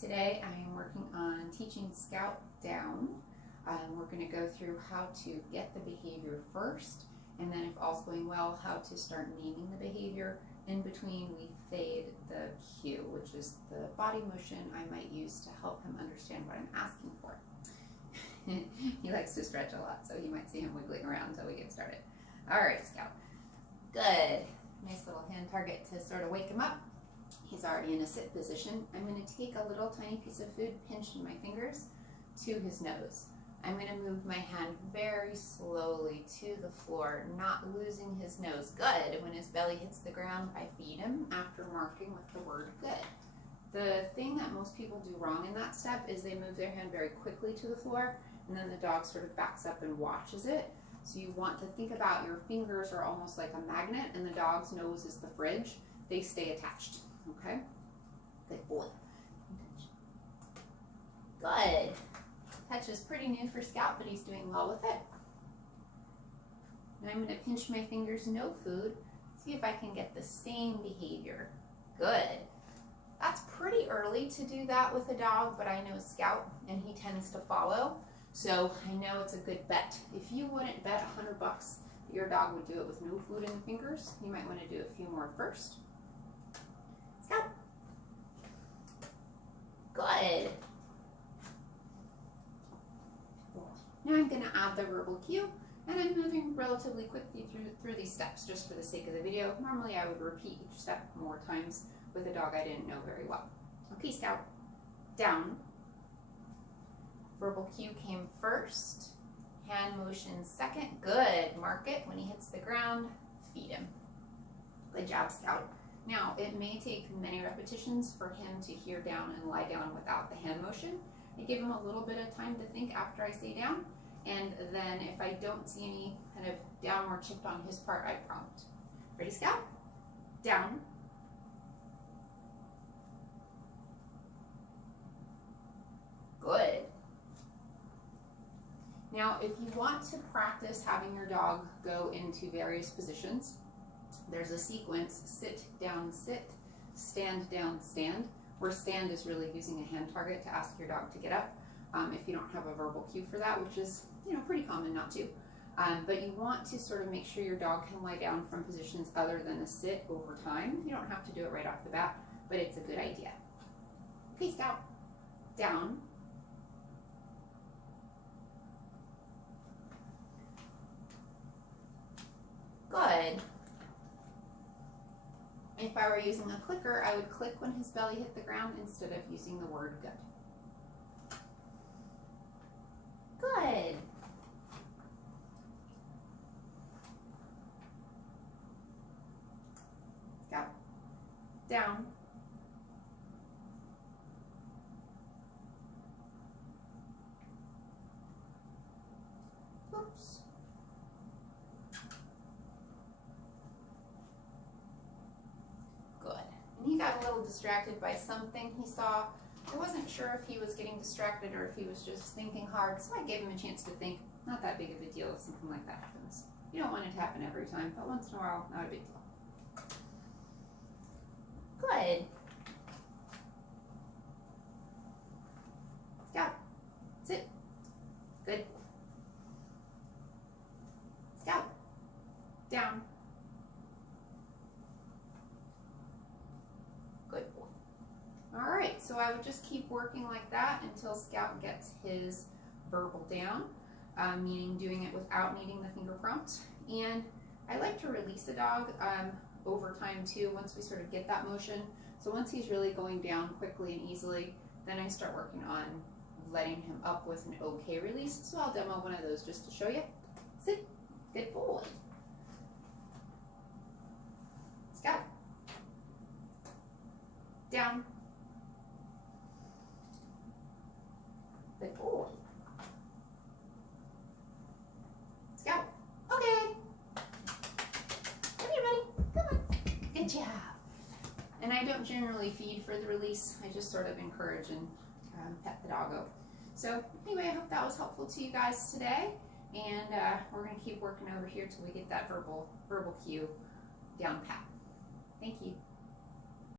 Today I am working on teaching Scout down. We're going to go through how to get the behavior first, and then if all's going well, how to start naming the behavior. In between, we fade the cue, which is the body motion I might use to help him understand what I'm asking for. He likes to stretch a lot, so you might see him wiggling around until we get started. All right, Scout. Good. Nice little hand target to sort of wake him up. He's already in a sit position. I'm going to take a little tiny piece of food pinched in my fingers to his nose. I'm going to move my hand very slowly to the floor, not losing his nose. Good. When his belly hits the ground, I feed him after marking with the word good. The thing that most people do wrong in that step is they move their hand very quickly to the floor, and then the dog sort of backs up and watches it. So you want to think about your fingers are almost like a magnet, and the dog's nose is the fridge. They stay attached. Okay? Good boy. Good. Touch is pretty new for Scout, but he's doing well with it. Now I'm going to pinch my fingers, no food. See if I can get the same behavior. Good. That's pretty early to do that with a dog, but I know Scout, and he tends to follow. So I know it's a good bet. If you wouldn't bet $100 that your dog would do it with no food in the fingers, you might want to do a few more first. Scout. Good. Now I'm going to add the verbal cue, and I'm moving relatively quickly through these steps just for the sake of the video. Normally I would repeat each step more times with a dog I didn't know very well. Okay, Scout. Down. Verbal cue came first. Hand motion second. Good. Mark it. When he hits the ground, feed him. Good job, Scout. Now, it may take many repetitions for him to hear down and lie down without the hand motion. I give him a little bit of time to think after I say down, and then if I don't see any kind of downward shift on his part, I prompt. Ready, Scout? Down. Good. Now, if you want to practice having your dog go into various positions, there's a sequence: sit, down, sit, stand, down, stand, where stand is really using a hand target to ask your dog to get up. If you don't have a verbal cue for that, which is pretty common not to. But you want to sort of make sure your dog can lie down from positions other than a sit over time. You don't have to do it right off the bat, but it's a good idea. Okay, Scout. Down. Good. If I were using a clicker, I would click when his belly hit the ground instead of using the word good. Good. Scout. Down. Oops. He got a little distracted by something he saw. I wasn't sure if he was getting distracted or if he was just thinking hard, so I gave him a chance to think. Not that big of a deal if something like that happens. You don't want it to happen every time, but once in a while, not a big deal. Good. Scout. Sit. Good. Scout. Down. Good boy. All right, so I would just keep working like that until Scout gets his verbal down, meaning doing it without needing the finger prompt. And I like to release a dog over time too, once we sort of get that motion. So once he's really going down quickly and easily, then I start working on letting him up with an okay release. So I'll demo one of those just to show you. Sit. Good boy. Scout. Down. Good boy. Scout. Okay. Come here, buddy. Come on. Good job. And I don't generally feed for the release. I just sort of encourage and pet the doggo. So anyway, I hope that was helpful to you guys today. And we're going to keep working over here till we get that verbal cue down pat. Thank you.